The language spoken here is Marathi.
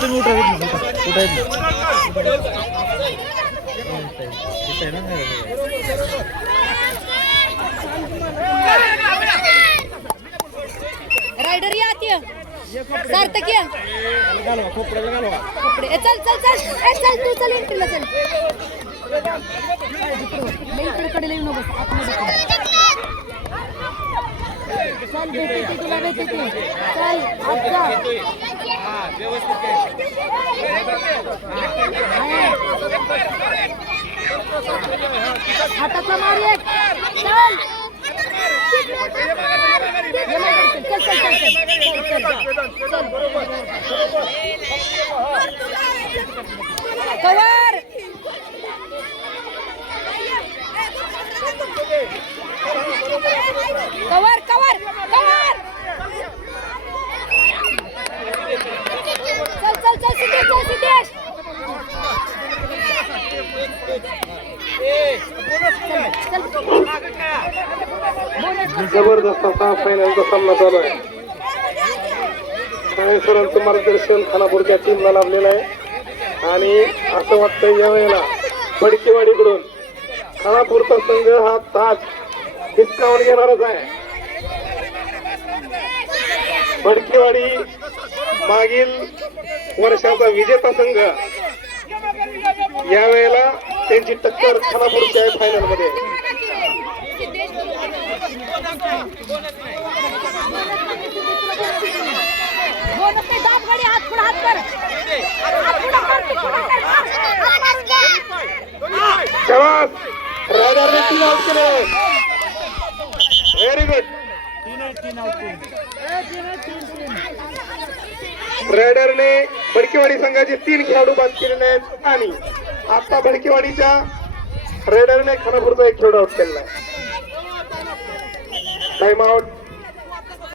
तुम्ही उठा राइडर ये आती है सार्थक ये कपड़े चल चल चल चल तू चल एंट्रीला चल कडे येऊ नको आतमध्ये चल भेटते तुला भेटते चल आता हाताचा मार एक चल कवर कवर कवर कवर चल चल चल सिद्धेश जबरदस्त असा फायनलचा सामना चालू आहे. सरांचं मार्गदर्शन खानापूरच्या टीमला लाभलेलं आहे आणि असं वाटतं यावेळेला फडकेवाडीकडून खानापूरचा संघ हा ताज हिसकावून घेणारच आहे. फडकेवाडी मागील वर्षाचा विजेता संघ यावेळेला त्यांची टक्कर खानापूरच्या आहे फायनल मध्ये. रायडरने 3 आउट केले. Very good. रायडरने भडकेवाडी संघाचे 3 खेळाडू बाद केलेले आहेत आणि आता भडकेवाडीच्या रायडरने खानापूरचा 1 खेळाडू आउट केला. Time out.